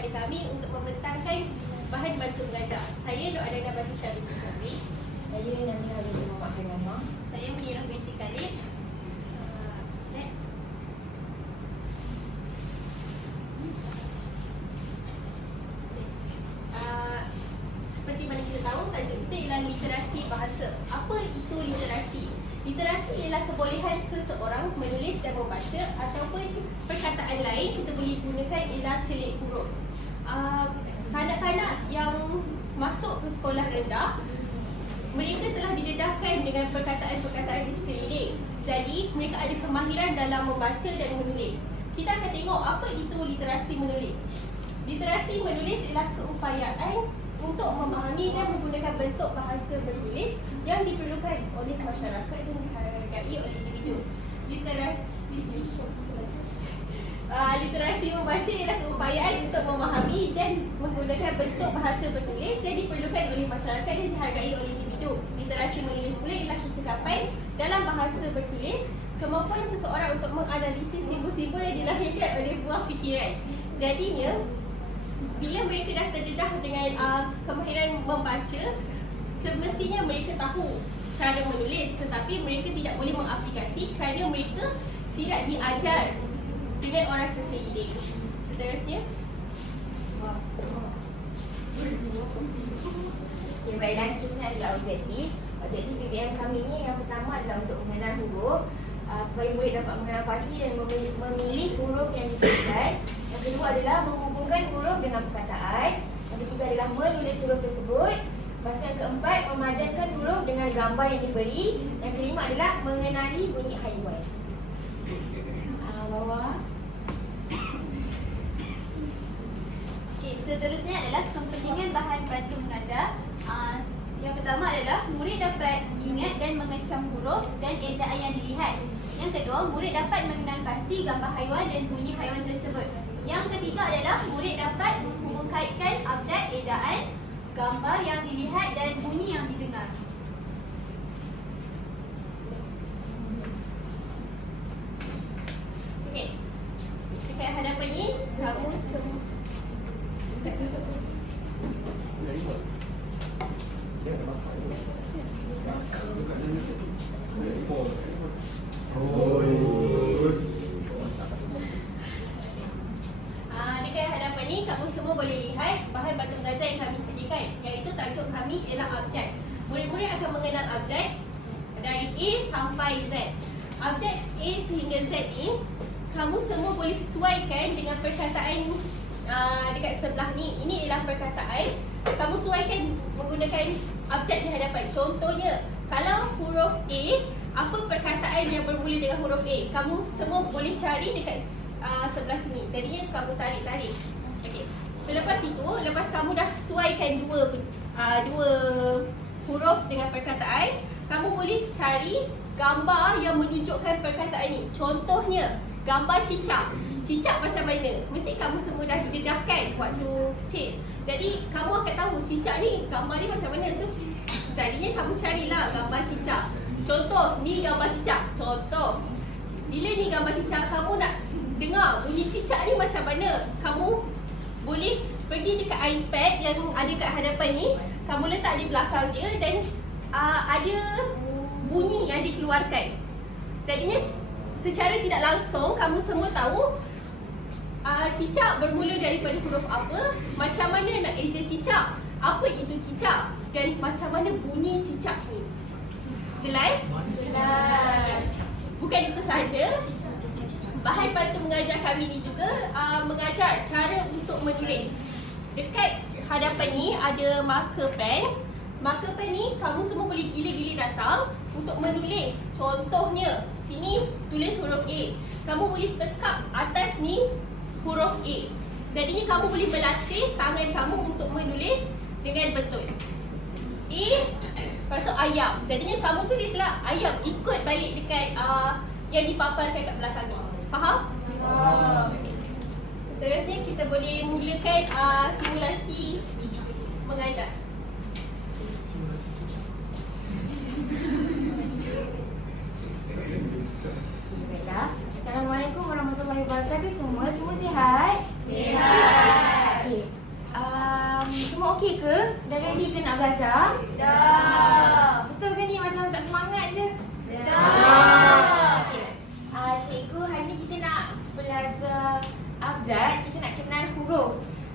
kepada kami untuk membentangkan bahan bantu mengajar. Saya Dr. Adana Batu Syarif. Saya Nani Habib Muhammad. Saya Munirah binti Khalid. Uh, next. Uh, seperti mana kita tahu, tajuk kita ialah literasi bahasa. Apa itu literasi? Literasi ialah kebolehan seseorang menulis dan membaca ataupun perkataan lain kita boleh gunakan ialah celik huruf. Uh, kanak-kanak yang masuk ke sekolah rendah mereka telah didedahkan perkataan-perkataan di sekeliling. Jadi, mereka ada kemahiran dalam membaca dan menulis. Kita akan tengok apa itu literasi menulis. Literasi menulis ialah keupayaan untuk memahami dan menggunakan bentuk bahasa bertulis yang diperlukan oleh masyarakat dan dihargai oleh individu. Literasi Uh, literasi membaca ialah keupayaan untuk memahami dan menggunakan bentuk bahasa bertulis yang diperlukan oleh masyarakat dan dihargai oleh individu. Literasi menulis pula ialah kecekapan dalam bahasa bertulis, kemampuan seseorang untuk menganalisis simbol-simbol yang dilahirkan oleh buah fikiran. Jadinya, bila mereka dah terdedah dengan uh, kemahiran membaca, semestinya mereka tahu cara menulis tetapi mereka tidak boleh mengaplikasi kerana mereka tidak diajar dengan orang sekeliling. Seterusnya, Okay, baiklah seterusnya adalah objektif. Objektif PPM kami ni yang pertama adalah untuk mengenal huruf uh, supaya murid dapat mengenal pasti dan memilih, memilih huruf yang diberikan. Yang kedua adalah menghubungkan huruf dengan perkataan. Yang ketiga adalah menulis huruf tersebut. Tu yang keempat, memadankan huruf dengan gambar yang diberi. Yang kelima adalah mengenali bunyi haiwan. Uh, bawah. Okey, seterusnya adalah kepentingan bahan bantu mengajar. Uh, yang pertama adalah murid dapat ingat dan mengecam huruf dan ejaan yang dilihat. Yang kedua, murid dapat mengenal pasti gambar haiwan dan bunyi haiwan tersebut. Yang ketiga adalah murid dapat menghubungkaitkan objek ejaan, gambar yang dilihat dan bunyi yang didengar. okey. Dekat hadapan ni, kamu semua Ah, dekat hadapan ni kamu semua boleh lihat bahan bantu mengajar yang kami sediakan iaitu tajuk kami ialah objek. Murid-murid akan mengenal objek dari A sampai Z. Objek A sehingga Z ni kamu semua boleh sesuaikan dengan perkataan uh, dekat sebelah ni. Ini ialah perkataan. Kamu sesuaikan menggunakan objek di hadapan. Contohnya, kalau huruf A, apa perkataan yang bermula dengan huruf A? Kamu semua boleh cari dekat uh, sebelah sini. Jadinya kamu tarik-tarik. Okey. Selepas itu, lepas kamu dah sesuaikan dua uh, dua huruf dengan perkataan, kamu boleh cari gambar yang menunjukkan perkataan ni. Contohnya, gambar cicak. Cicak macam mana? Mesti kamu semua dah didedahkan waktu kecil. Jadi, kamu akan tahu cicak ni gambar ni macam mana. So, jadinya kamu carilah gambar cicak. Contoh, ni gambar cicak. Contoh. Bila ni gambar cicak, kamu nak dengar bunyi cicak ni macam mana? Kamu boleh pergi dekat iPad yang ada kat hadapan ni. Kamu letak di belakang dia dan uh, ada bunyi yang dikeluarkan. Jadinya secara tidak langsung kamu semua tahu uh, cicak bermula daripada huruf apa, macam mana nak eja cicak, apa itu cicak. dan macam mana bunyi cicak ni. Jelas? Jelas. Bukan itu sahaja. Bahan bantu mengajar kami ni juga uh, mengajar cara untuk menulis. Dekat hadapan ni ada marker pen. Marker pen ni kamu semua boleh gila-gila datang untuk menulis. Contohnya, sini tulis huruf A. Kamu boleh tekap atas ni huruf A. Jadinya kamu boleh melatih tangan kamu untuk menulis dengan betul. A tu ayam Jadinya kamu tulislah ayam Ikut balik dekat uh, Yang dipaparkan kat belakang ni Faham? Okey. Seterusnya kita boleh mulakan uh, simulasi mengajar Baiklah. Assalamualaikum warahmatullahi wabarakatuh semua. Semua sihat? Sihat. Okey. Um, semua okey ke? Dah ready ke nak belajar? Dah. Betul ke ni macam tak semangat je? Dah. Okey. Uh, cikgu hari ni kita nak belajar abjad, kita nak kenal huruf.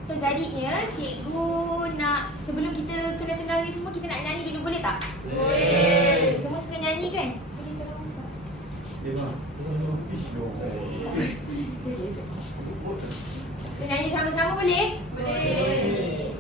So jadinya cikgu nak sebelum kita kena kenal ni semua kita nak nyanyi dulu boleh tak? Boleh. Semua suka nyanyi kan? Boleh tolong tak? Kita nyanyi sama-sama boleh? Boleh.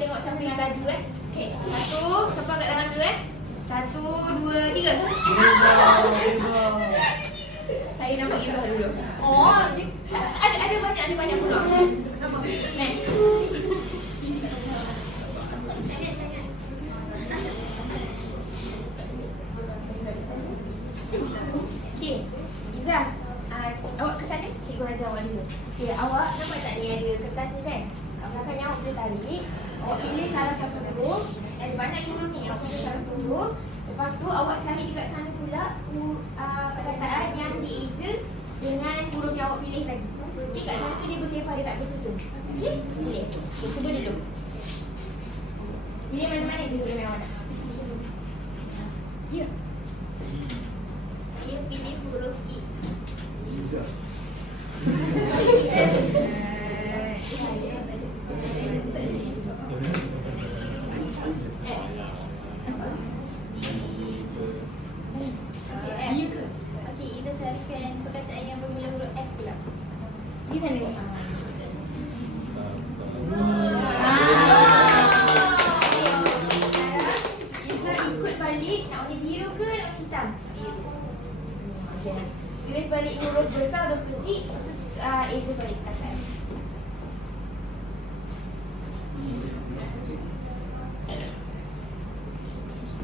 Tengok siapa yang laju eh. Okey. Satu, siapa angkat tangan dulu eh? Satu, dua, tiga. Saya nampak Izzah dulu. Oh, ada ada banyak ada banyak peluang. Nampak. Next. Okey, Izzah. Uh, awak ke sana, cikgu ajar awak dulu. Okey, awak nampak tak ni ada kertas ni kan? Kat belakang ni awak boleh tarik. Awak pilih salah satu huruf. Ada banyak huruf ni, awak pilih salah satu huruf. Lepas tu awak cari dekat sana pula hu- uh, perkataan yang dieja dengan huruf yang awak pilih tadi. Okey, kat sana tu dia bersepah, dia tak bersusun. Okey? Boleh. Okay, cuba dulu. Pilih mana-mana je boleh mana Ya. Saya pilih huruf E. Okey, Ya F. ke? Okey, Izzah carikan perkataan yang bermula huruf F pula. Di sana. Izzah ikut balik nak warna biru ke nak warna hitam? Biru. Okey. Tulis balik huruf besar huruf kecil, lepas tu uh, Izzah balik ke atas.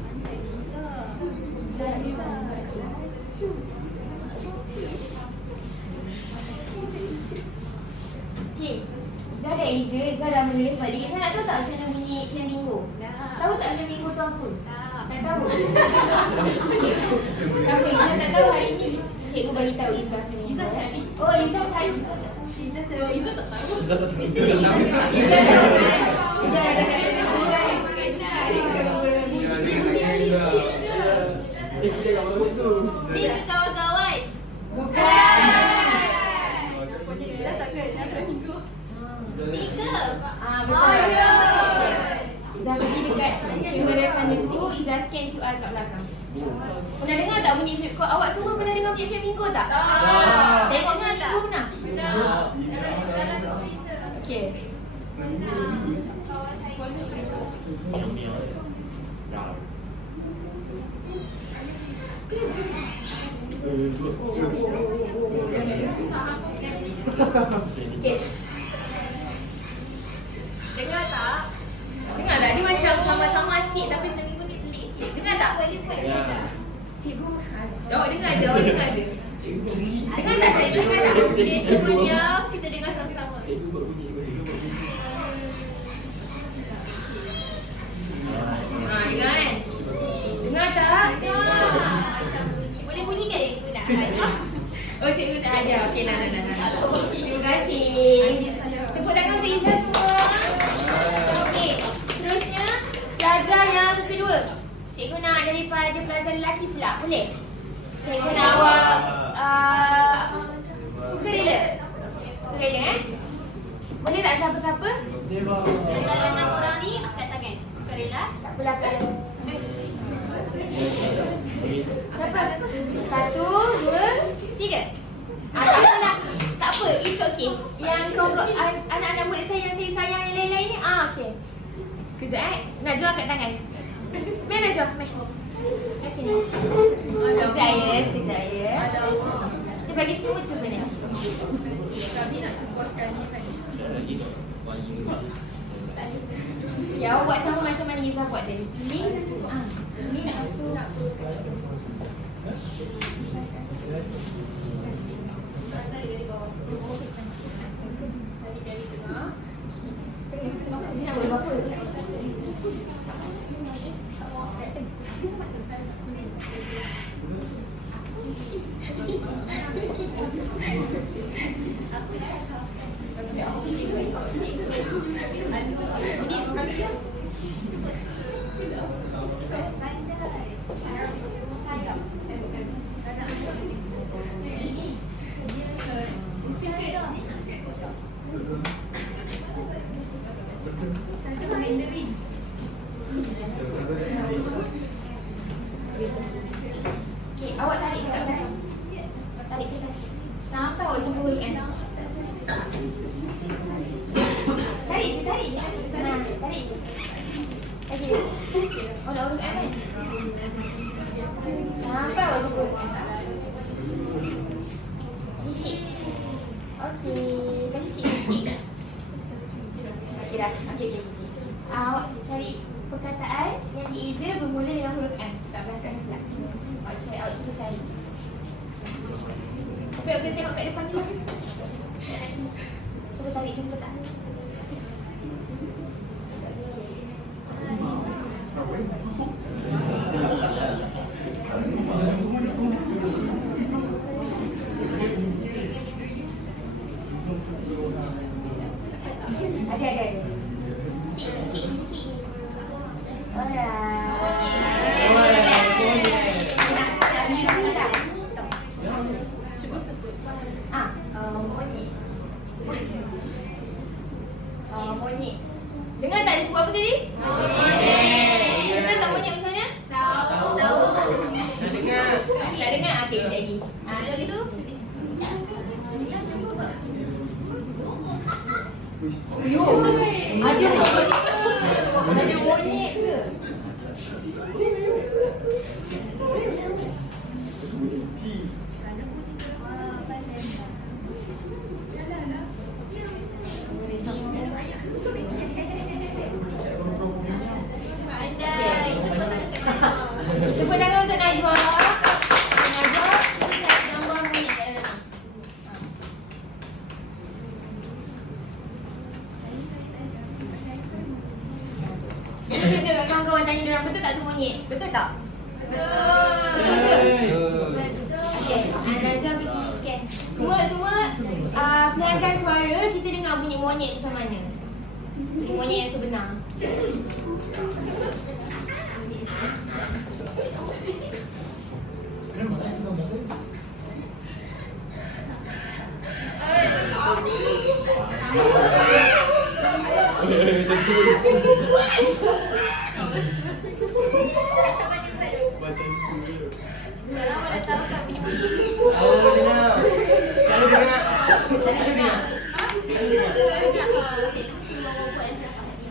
Izzah. Izzah nak pergi mana? Kelas. Okey. Izzah dah Izzah, Izzah dah menulis balik. Izzah nak tahu tak macam mana bunyi flamingo? Tahu tak flamingo tu apa? Tak tahu. Kenapa Izzah tak tahu hari ni? Cikgu bagi tahu Izzah flamingo. Izzah cari. Oh, Izzah cari. Izzah cari. Itu tak tahu. Izzah dah tahu. Izzah dah tahu. Izzah dah tahu. Ni ke kawan-kawan? Bukan. Izzah tak kenal flamingo. Ni ke? Ah, betul. Izzah pergi dekat kamera sana tu, Izzah scan QR kat belakang. Pernah dengar tak bunyi flip? Kau awak semua pernah dengar bunyi flamingo tak? Tengok flamingo pernah? Okey. Okey. Dengar tak? Dengar tak? Dia macam sama-sama sikit tapi sikit. Dengar tak? Cikgu, ah, awak dengar je, awak dengar je. Dengar tak? Dengar tak? Jadi cikgu diam, kita dengar sama-sama. Ha, dengar kan? Dengar tak? Boleh bunyi ke? Oh, cikgu tak ada. Okey, nah, nah, nah, nah. Terima kasih. Tepuk tangan untuk Izzah semua. Okey, seterusnya pelajar yang kedua. Cikgu nak daripada pelajar lelaki pula. Boleh? Cikgu nak awak uh, sukarela. Sukarela eh? Boleh tak siapa-siapa? Antara enam orang ni angkat tangan. Sukarela? Tak apalah Kak. Siapa? Satu, dua, tiga. Ah, tak apalah. Tak apa, it's okay. Yang kau an- anak-anak murid saya yang saya sayang yang lain-lain ni, ah okay. Sekejap eh. Najwa angkat tangan. Meh Najwa, meh. Kat sini. Sekejap ya, sekejap ya. Kita bagi semua cuba ni. Ya, awak buat sama macam mana Izzah buat tadi. Pilih. Ah, pilih lepas tu. Tarik dari bawah. Tarik dari tengah. Dia nak buat apa?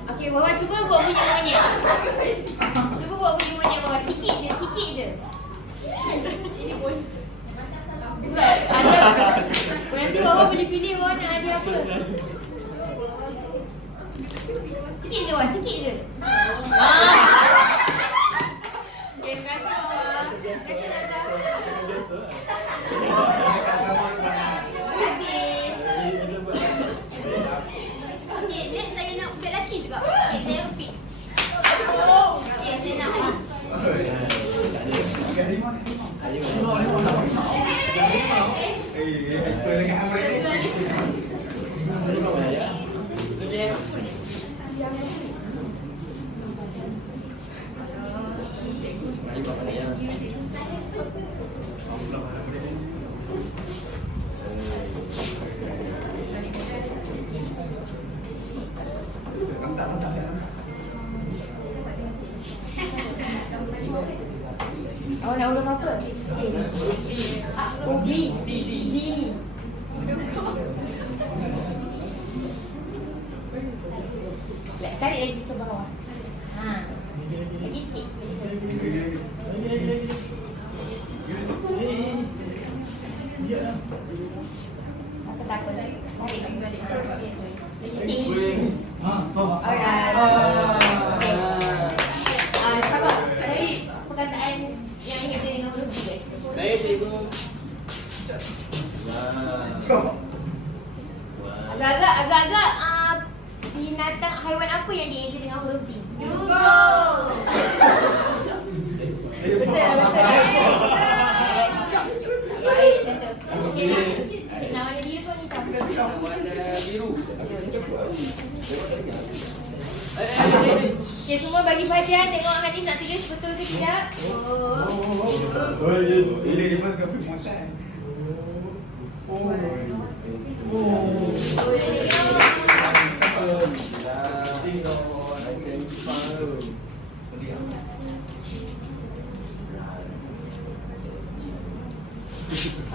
Okey, bawa cuba buat bunyi monyet. Cuba buat bunyi monyet bawa sikit je, sikit je. Ini bonus. Cuba, ada. Nanti bawa boleh pilih bawa nak ada apa. Sikit je bawa, sikit je. Ah. É o do O Gui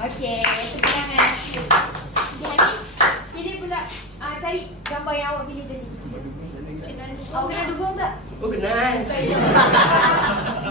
Okey, seberang. Jadi pilih bulat. Ah, cari gambar yang awak pilih tadi. Awak kenal dugong tak? Oh, kenal.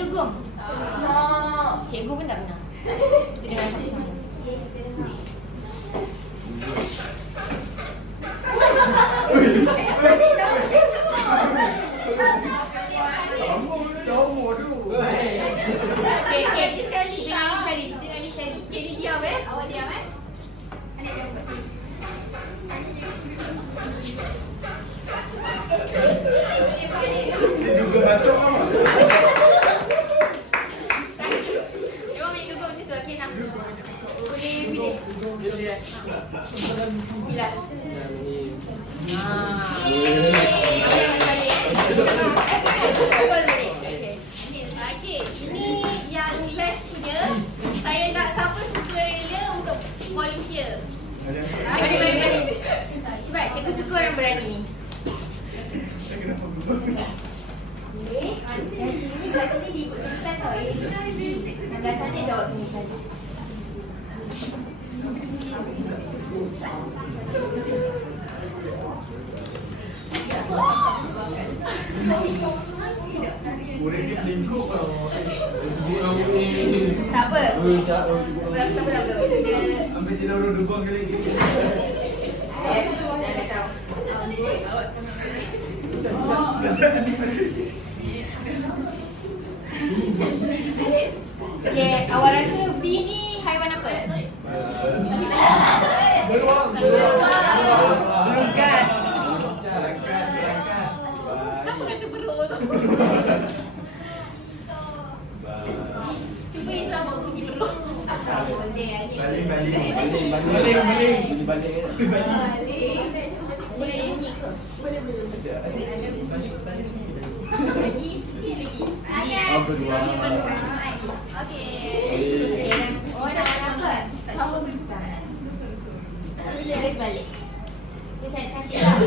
tu gum. Ah. No. Cikgu pun tak kenal. Kita dengar satu. Okay, awak rasa B ni haiwan apa? Beruang. Bukan. Siapa kata beruk tu? Cuba Izzah buat kunci beruk. Baling, baling. Baling, baling. Baling. Boleh bunyi ke? Lagi, sikit lagi. Oh, beruang. Okey. Okay, dah. Oh, nak warna apa? Terus balik. Dia sangat cantik lah.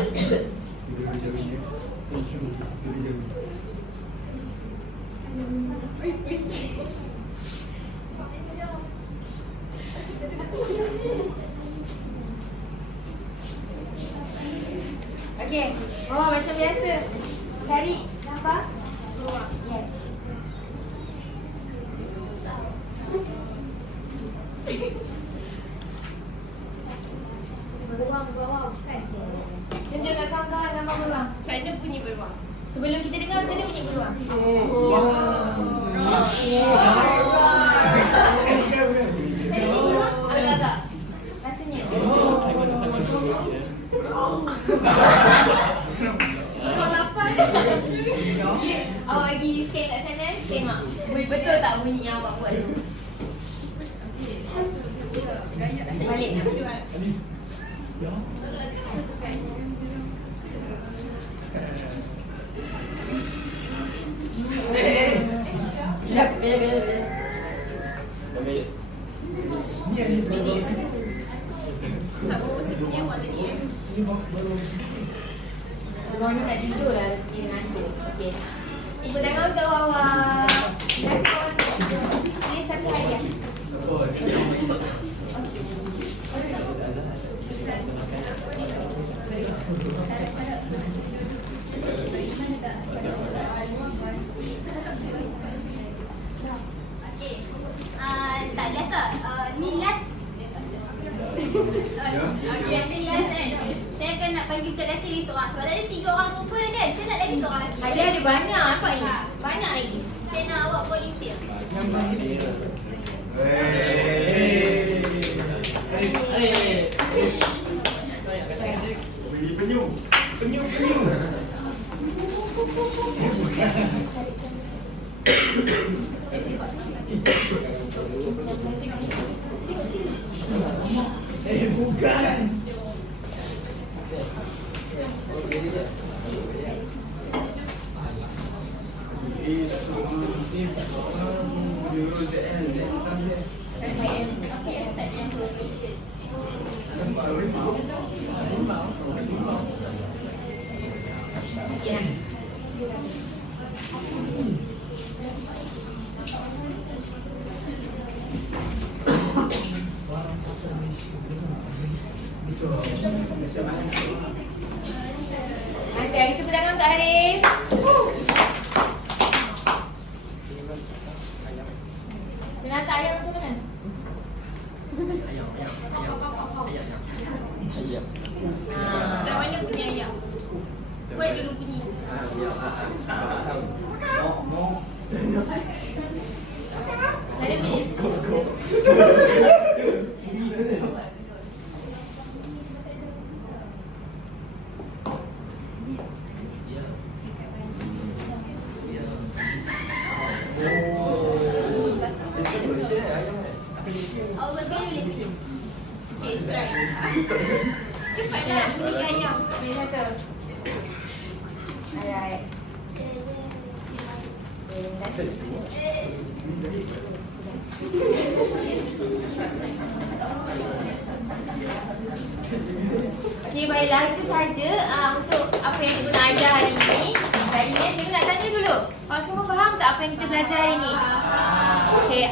Okey, oh macam biasa. Cari gambar. Yes. Beruang, beruang, kan? Tunjukkan kawan-kawan gambar beruang. Macam mana bunyi beruang? Sebelum kita dengar macam mana bunyi beruang? Macam mana bunyi beruang? Agak-agak. Rasanya. Beruang lapan. Bila awak pergi scan kat sana, tengok. Boleh betul tak bunyi yang awak buat tu? Balik. Nanti. Okey. Ibu tangan untuk awak. Terima kasih semua. Ini satu hadiah. Okey. Ah, tak last tak? Ah, ni last. Okey, ni last kan. Saya akan nak bagi budak lelaki lagi seorang. Sebab tadi tiga orang perempuan kan. Saya nak lagi seorang lelaki. Hadiah ada banyak nampak ni. Banyak lagi. Saya nak awak volunteer. Bagi penyum. Penyum, penyum. Eh, bukan. Eh, Ya. Nanti hari tu pedangan untuk Arif. Penata ayam macam mana? Ah. Macam mana bunyi ayam? Buat dulu bunyi. Cara bunyi. Allah sekali boleh. Okay, try. Cepatlah bunyi ayam. Ambil satu. Alright. Okay, Okey, baiklah itu saja uh, untuk apa yang cikgu nak ajar hari ini. Hari ini cikgu nak tanya dulu. Awak semua faham tak apa yang kita belajar hari ini? Okey,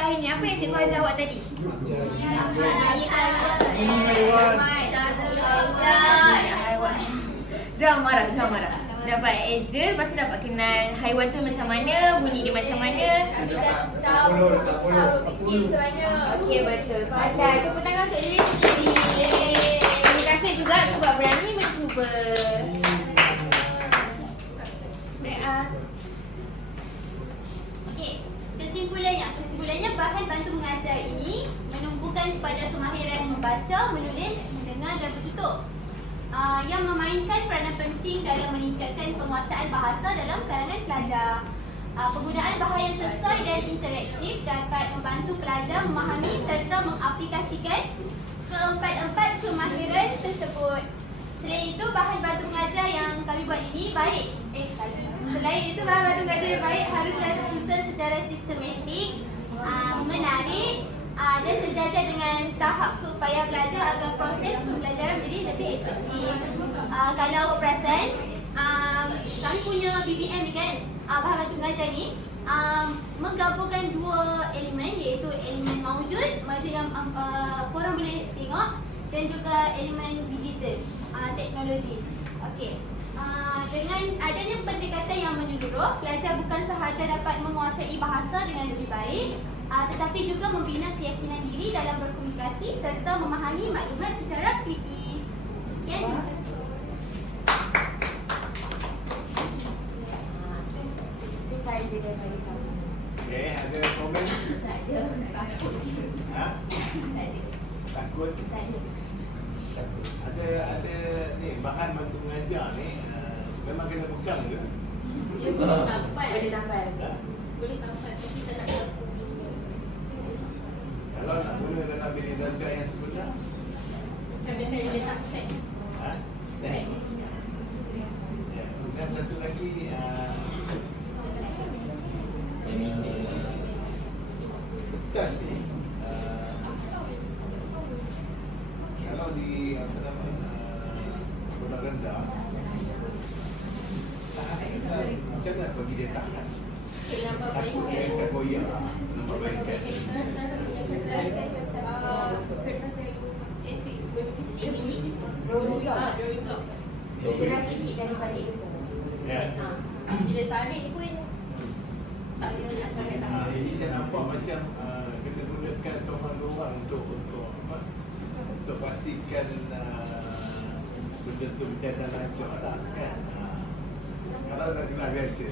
dapat hari ini? Apa yang cikgu ajar awak tadi? Jangan marah, jangan marah. Dapat eja, lepas tu dapat kenal haiwan tu macam mana, bunyi dia macam mana. Okey, betul. Pandai. Tepuk tangan untuk diri sendiri. Terima kasih juga sebab berani mencuba. Baik, ah. Okey, kesimpulannya, kesimpulannya bahan bantu mengajar ini menumbuhkan kepada kemahiran membaca, menulis, mendengar dan bertutur. Uh, yang memainkan peranan penting dalam meningkatkan penguasaan bahasa dalam kalangan pelajar. Uh, penggunaan bahasa yang sesuai dan interaktif dapat membantu pelajar memahami serta mengaplikasikan keempat-empat kemahiran tersebut. Selain itu, bahan bantu mengajar yang kami buat ini baik. Eh. Selain itu, bahan bantu mengajar yang baik haruslah disusun secara sistematik, uh, menarik uh, dan sejajar dengan tahap keupayaan belajar agar proses pembelajaran menjadi lebih efektif. Uh, kalau awak perasan, um, kami punya BBM ni kan, uh, bahan bantu mengajar ni, um, menggabungkan dua elemen iaitu elemen maujud, maujud yang uh, korang boleh tengok dan juga elemen digital, uh, teknologi. Okey. Uh, dengan adanya pendekatan yang menyeluruh, pelajar bukan sahaja dapat menguasai bahasa dengan lebih baik, uh, tetapi juga membina keyakinan diri dalam berkomunikasi serta memahami maklumat secara kritis. Sekian, terima kasih. Itu saja daripada kami. Okay, ada komen? Tak ada. Takut. Ha? Tak ada. Takut? Tak ada. Takut. Ada ada ni bahan bantu mengajar ni memang kena pegang ke? Dia boleh tampal. Boleh tambah. Ha? Boleh tampal tapi tak nak gabung. Kalau nak guna dalam bilik darjah yang sebenar, Kadang-kadang dia tak stack. ha? Stack. Ya, dan satu lagi uh, kertas ni uh, kalau di apa nama uh, sekolah rendah tahan kita macam mana bagi dia tahan Kenapa takut dia baik? akan goyang nampak baik kan Rolling block. Drawing block. Dia keras sikit daripada A4. ya Ha. Bila tarik pun tak ada nak cari Ha, lah. ini saya nampak macam uh, kena gunakan seorang dua orang untuk untuk apa? Untuk pastikan uh, benda tu berjalan lancar lah kan. Ha. Kalau nak kelas biasa,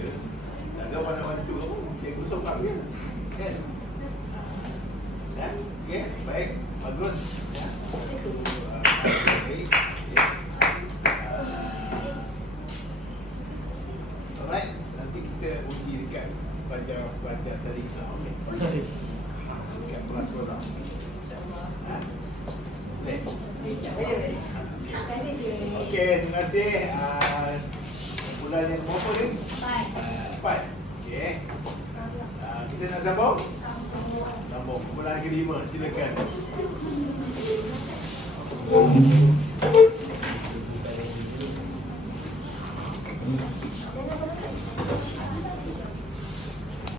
nak gambar nak bantu apa? Cikgu seorang je. Kan? Dan, okay, baik, bagus. Ya.